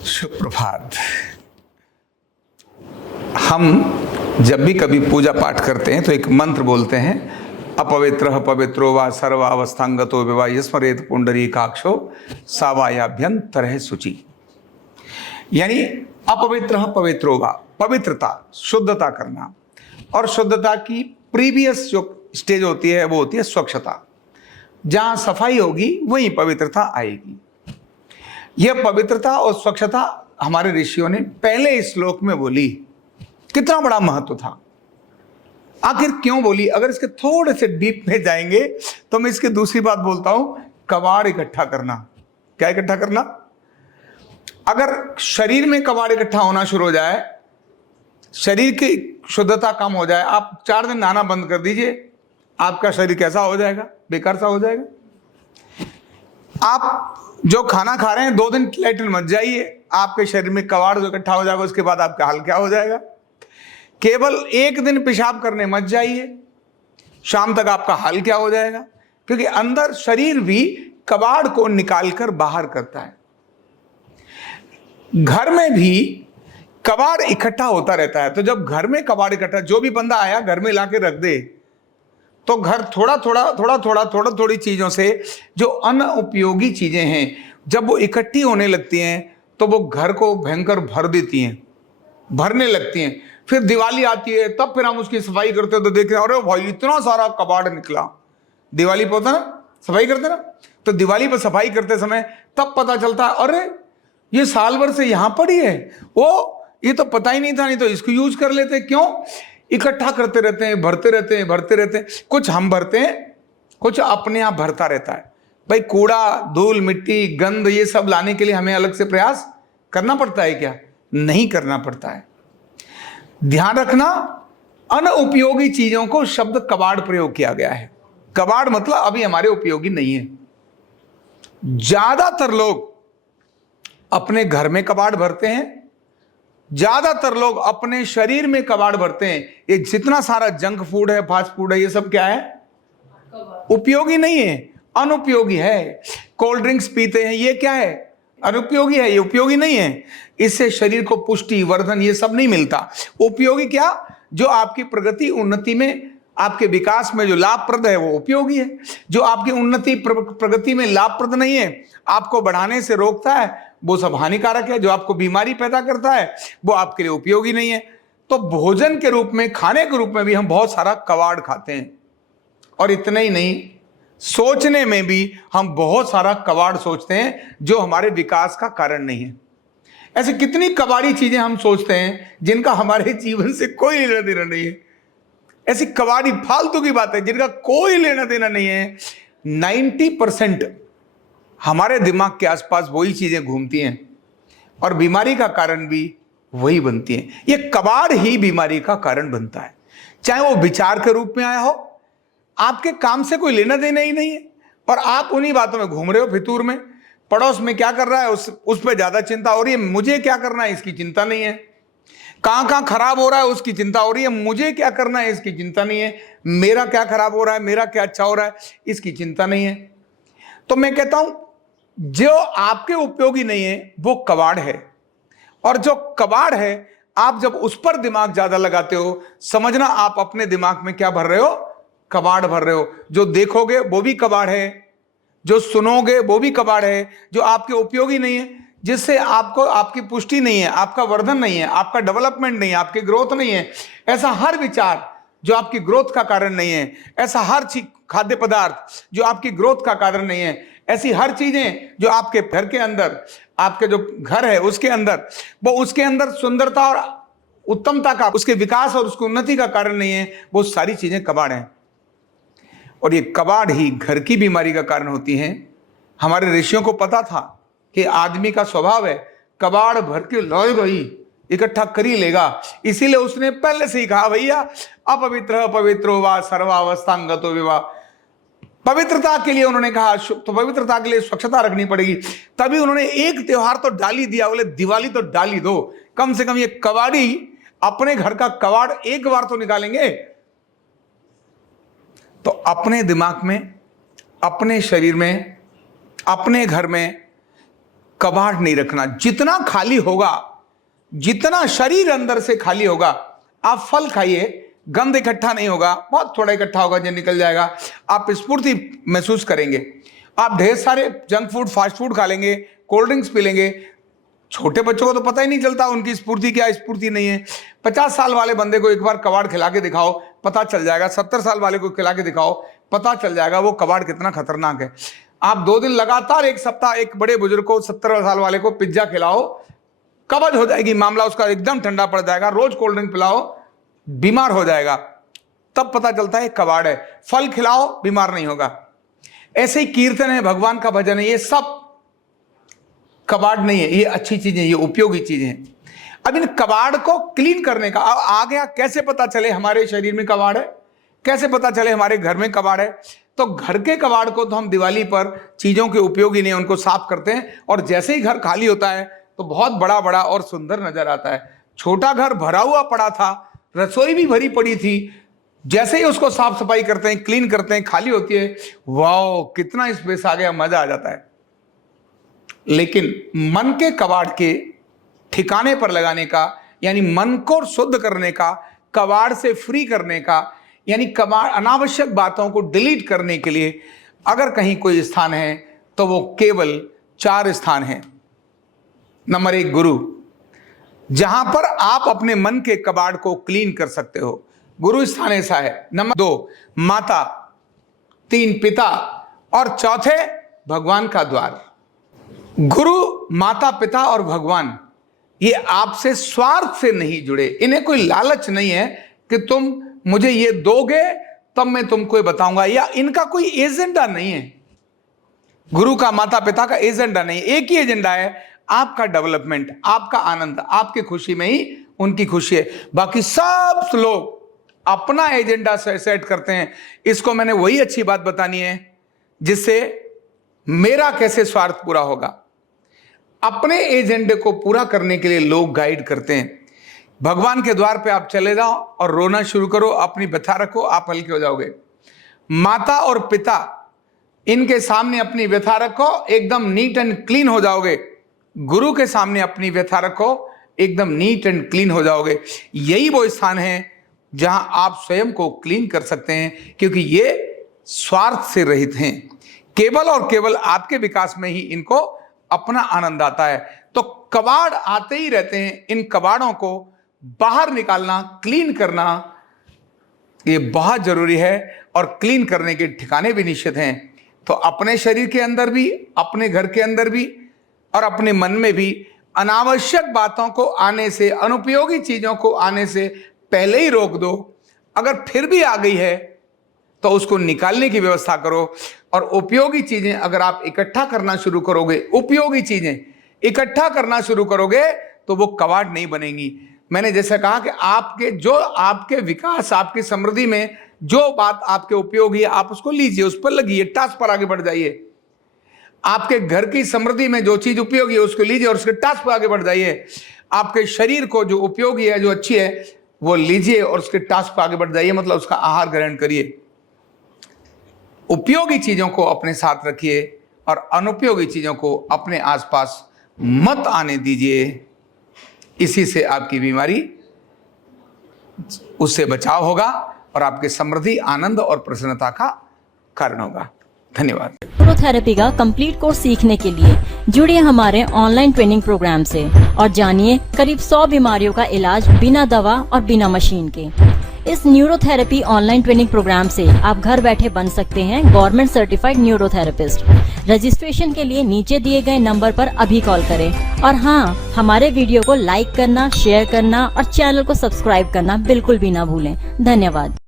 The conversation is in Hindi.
सुप्रभात। हम जब भी कभी पूजा पाठ करते हैं तो एक मंत्र बोलते हैं, अपवित्र पवित्रो वा सर्वावस्थांगतो विवा स्मरेत पुंडरीकाक्षो सावायाभ्यंतरः शुचि। यानी अपवित्र पवित्रो वा, पवित्रता शुद्धता करना, और शुद्धता की प्रीवियस जो स्टेज होती है वो होती है स्वच्छता। जहां सफाई होगी वहीं पवित्रता आएगी। यह पवित्रता और स्वच्छता हमारे ऋषियों ने पहले इस श्लोक में बोली। कितना बड़ा महत्व था, आखिर क्यों बोली? अगर इसके थोड़े से डीप में जाएंगे तो मैं इसकी दूसरी बात बोलता हूं, कबाड़ इकट्ठा करना। क्या इकट्ठा करना? अगर शरीर में कबाड़ इकट्ठा होना शुरू हो जाए, शरीर की शुद्धता कम हो जाए, आप 4 दिन नहाना बंद कर दीजिए, आपका शरीर कैसा हो जाएगा? बेकार सा हो जाएगा। आप जो खाना खा रहे हैं 2 दिन लैट्रिन मत जाइए, आपके शरीर में कबाड़ जो इकट्ठा हो जाएगा उसके बाद आपका हाल क्या हो जाएगा। केवल 1 दिन पेशाब करने मत जाइए, शाम तक आपका हाल क्या हो जाएगा। क्योंकि अंदर शरीर भी कबाड़ को निकालकर बाहर करता है। घर में भी कबाड़ इकट्ठा होता रहता है। तो जब घर में कबाड़ इकट्ठा, जो भी बंदा आया घर में लाके रख दे, तो घर थोड़ा थोड़ी चीजों से, जो अनुपयोगी चीजें हैं, जब वो इकट्ठी होने लगती हैं तो वो घर को भयंकर भर देती हैं, भरने लगती हैं। फिर दिवाली आती है, तब फिर हम उसकी सफाई करते हो तो देखते हैं, अरे भाई इतना सारा कबाड़ निकला। दिवाली पर होता ना सफाई करते ना, तो दिवाली पर सफाई करते समय तब पता चलता है, अरे ये साल भर से यहां पड़ी है, वो ये तो पता ही नहीं था, नहीं तो इसको यूज कर लेते। क्यों? इकट्ठा करते रहते हैं, भरते रहते हैं। कुछ हम भरते हैं, कुछ अपने आप भरता रहता है। भाई कूड़ा, धूल, मिट्टी, गंध, ये सब लाने के लिए हमें अलग से प्रयास करना पड़ता है क्या? नहीं करना पड़ता है। ध्यान रखना, अनुपयोगी चीजों को शब्द कबाड़ प्रयोग किया गया है। कबाड़ मतलब अभी हमारे उपयोगी नहीं है। ज्यादातर लोग अपने घर में कबाड़ भरते हैं, ज्यादातर लोग अपने शरीर में कबाड़ भरते हैं। ये जितना सारा जंक फूड है, फास्ट फूड है, ये सब क्या है? उपयोगी नहीं है, अनुपयोगी है। कोल्ड ड्रिंक्स पीते हैं, ये क्या है? अनुपयोगी है, ये उपयोगी नहीं है। इससे शरीर को पुष्टि, वर्धन, ये सब नहीं मिलता। उपयोगी क्या? जो आपकी प्रगति, उन्नति में, आपके विकास में जो लाभप्रद है वो उपयोगी है। जो आपकी उन्नति, प्रगति में लाभप्रद नहीं है, आपको बढ़ाने से रोकता है, वो सब हानिकारक है। जो आपको बीमारी पैदा करता है वो आपके लिए उपयोगी नहीं है। तो भोजन के रूप में, खाने के रूप में भी हम बहुत सारा कबाड़ खाते हैं। और इतना ही नहीं, सोचने में भी हम बहुत सारा कबाड़ सोचते हैं जो हमारे विकास का कारण नहीं है। ऐसे कितनी कबाड़ी चीजें हम सोचते हैं जिनका हमारे जीवन से कोई लेना देना नहीं है। ऐसी कबाड़ी फालतू की बात है जिनका कोई लेना देना नहीं है। 90% हमारे दिमाग के आसपास वही चीजें घूमती हैं और बीमारी का कारण भी वही बनती हैं। ये कबाड़ ही बीमारी का कारण बनता है। चाहे वो विचार के रूप में आया हो, आपके काम से कोई लेना देना ही नहीं है और आप उन्हीं बातों में घूम रहे हो फितूर में। पड़ोस में क्या कर रहा है उस पर ज्यादा चिंता हो रही है, मुझे क्या करना है इसकी चिंता नहीं है। कहां खराब हो रहा है उसकी चिंता हो रही है, मुझे क्या करना है इसकी चिंता नहीं है। मेरा क्या खराब हो रहा है, मेरा क्या अच्छा हो रहा है, इसकी चिंता नहीं है। तो मैं कहता हूं, जो आपके उपयोगी नहीं है वो कबाड़ है। और जो कबाड़ है, आप जब उस पर दिमाग ज्यादा लगाते हो, समझना आप अपने दिमाग में क्या भर रहे हो? कबाड़ भर रहे हो। जो देखोगे वो भी कबाड़ है, जो सुनोगे वो भी कबाड़ है, जो आपके उपयोगी नहीं है, जिससे आपको, आपकी पुष्टि नहीं है, आपका वर्धन नहीं है, आपका डेवलपमेंट नहीं है, आपकी ग्रोथ नहीं है। ऐसा हर विचार जो आपकी ग्रोथ का कारण नहीं है, ऐसा हर चीज, खाद्य पदार्थ जो आपकी ग्रोथ का कारण नहीं है, ऐसी हर चीजें जो आपके घर के अंदर, आपके जो घर है उसके अंदर, वो उसके अंदर सुंदरता और उत्तमता का, उसके विकास और उसकी उन्नति का कारण नहीं है, वो सारी चीजें कबाड़ हैं। और ये कबाड़ ही घर की बीमारी का कारण होती हैं। हमारे ऋषियों को पता था कि आदमी का स्वभाव है कबाड़ भर के लाएगा ही, इकट्ठा कर ही लेगा। इसीलिए उसने पहले से ही कहा, भैया अपवित्र पवित्रो वा सर्वावस्थांगतो विवा। पवित्रता के लिए उन्होंने कहा, तो पवित्रता के लिए स्वच्छता रखनी पड़ेगी। तभी उन्होंने एक त्योहार तो डाल ही दिया, बोले दिवाली तो डाल ही दो, कम से कम ये कबाड़ी, अपने घर का कबाड़ एक बार तो निकालेंगे। तो अपने दिमाग में, अपने शरीर में, अपने घर में कबाड़ नहीं रखना। जितना खाली होगा, जितना शरीर अंदर से खाली होगा, आप फल खाइए, गंद इकट्ठा नहीं होगा, बहुत थोड़ा इकट्ठा होगा जो निकल जाएगा, आप स्फूर्ति महसूस करेंगे। आप ढेर सारे जंक फूड, फास्ट फूड खा लेंगे, कोल्ड ड्रिंक्स पी लेंगे, छोटे बच्चों को तो पता ही नहीं चलता उनकी स्फूर्ति क्या स्फूर्ति नहीं है। 50 साल वाले बंदे को एक बार कबाड़ खिला के दिखाओ, पता चल जाएगा। 70 साल वाले को खिला के दिखाओ, पता चल जाएगा वो कबाड़ कितना खतरनाक है। आप 2 दिन लगातार, एक सप्ताह एक बड़े बुजुर्ग को, 70 साल वाले को पिज्जा खिलाओ, कब्ज हो जाएगी, मामला उसका एकदम ठंडा पड़ जाएगा। रोज कोल्ड ड्रिंक पिलाओ, बीमार हो जाएगा, तब पता चलता है कबाड़ है। फल खिलाओ, बीमार नहीं होगा। ऐसे ही कीर्तन है, भगवान का भजन है, ये सब कबाड़ नहीं है, ये अच्छी चीजें, ये उपयोगी चीजें हैं। अब इन कबाड़ को क्लीन करने का आ गया। कैसे पता चले हमारे शरीर में कबाड़ है, कैसे पता चले हमारे घर में कबाड़ है? तो घर के कबाड़ को तो हम दिवाली पर चीजों के उपयोगी नहीं, उनको साफ करते हैं, और जैसे ही घर खाली होता है तो बहुत बड़ा बड़ा और सुंदर नजर आता है। छोटा घर भरा हुआ पड़ा था, रसोई भी भरी पड़ी थी, जैसे ही उसको साफ सफाई करते हैं, क्लीन करते हैं, खाली होती है, वाओ कितना स्पेस आ गया, मजा आ जाता है। लेकिन मन के कबाड़ के ठिकाने पर लगाने का, यानी मन को शुद्ध करने का, कबाड़ से फ्री करने का, यानी कबाड़, अनावश्यक बातों को डिलीट करने के लिए अगर कहीं कोई स्थान है तो वो केवल 4 स्थान हैं। नंबर 1 गुरु, जहां पर आप अपने मन के कबाड़ को क्लीन कर सकते हो, गुरु स्थान ऐसा है। नंबर 2 माता, 3 पिता, और चौथे भगवान का द्वार। गुरु, माता, पिता और भगवान ये आपसे स्वार्थ से नहीं जुड़े, इन्हें कोई लालच नहीं है कि तुम मुझे ये दोगे तब मैं तुमको बताऊंगा, या इनका कोई एजेंडा नहीं है। गुरु का, माता पिता का एजेंडा नहीं, एक ही एजेंडा है, आपका डेवलपमेंट, आपका आनंद, आपकी खुशी में ही उनकी खुशी है। बाकी सब लोग अपना एजेंडा सेट करते हैं। इसको मैंने वही अच्छी बात बतानी है जिससे मेरा कैसे स्वार्थ पूरा होगा। अपने एजेंडे को पूरा करने के लिए लोग गाइड करते हैं। भगवान के द्वार पे आप चले जाओ और रोना शुरू करो, अपनी व्यथा रखो, आप हल्के हो जाओगे। माता और पिता, इनके सामने अपनी व्यथा रखो, एकदम नीट एंड क्लीन हो जाओगे। गुरु के सामने अपनी व्यथा रखो, एकदम नीट एंड क्लीन हो जाओगे। यही वो स्थान है जहां आप स्वयं को क्लीन कर सकते हैं, क्योंकि ये स्वार्थ से रहित हैं। केवल और केवल आपके विकास में ही इनको अपना आनंद आता है। तो कबाड़ आते ही रहते हैं, इन कबाड़ों को बाहर निकालना, क्लीन करना, ये बहुत जरूरी है। और क्लीन करने के ठिकाने भी निश्चित हैं। तो अपने शरीर के अंदर भी, अपने घर के अंदर भी, और अपने मन में भी अनावश्यक बातों को आने से, अनुपयोगी चीजों को आने से पहले ही रोक दो। अगर फिर भी आ गई है तो उसको निकालने की व्यवस्था करो। और उपयोगी चीजें अगर आप इकट्ठा करना शुरू करोगे, उपयोगी चीजें इकट्ठा करना शुरू करोगे, तो वो कबाड़ नहीं बनेंगी। मैंने जैसे कहा कि आपके विकास, आपकी समृद्धि में जो बात आपके उपयोगी है, आप उसको लीजिए, उस पर लगिए, टास्क पर आगे बढ़ जाइए। आपके घर की समृद्धि में जो चीज उपयोगी है उसको लीजिए और उसके टास्क पर आगे बढ़ जाइए। आपके शरीर को जो उपयोगी है, जो अच्छी है, वो लीजिए और उसके टास्क पर आगे बढ़ जाइए, मतलब उसका आहार ग्रहण करिए। उपयोगी चीजों को अपने साथ रखिए और अनुपयोगी चीजों को अपने आसपास मत आने दीजिए। इसी से आपकी बीमारी, उससे बचाव होगा और आपके समृद्धि, आनंद और प्रसन्नता का कारण होगा। धन्यवाद। न्यूरोथेरेपी का कंप्लीट कोर्स सीखने के लिए जुड़िए हमारे ऑनलाइन ट्रेनिंग प्रोग्राम से और जानिए करीब 100 बीमारियों का इलाज बिना दवा और बिना मशीन के। इस न्यूरोथेरेपी ऑनलाइन ट्रेनिंग प्रोग्राम से आप घर बैठे बन सकते हैं गवर्नमेंट सर्टिफाइड न्यूरोथेरेपिस्ट। रजिस्ट्रेशन के लिए नीचे दिए गए नंबर पर अभी कॉल करें। और हाँ, हमारे वीडियो को लाइक करना, शेयर करना और चैनल को सब्सक्राइब करना बिल्कुल भी ना भूलें। धन्यवाद।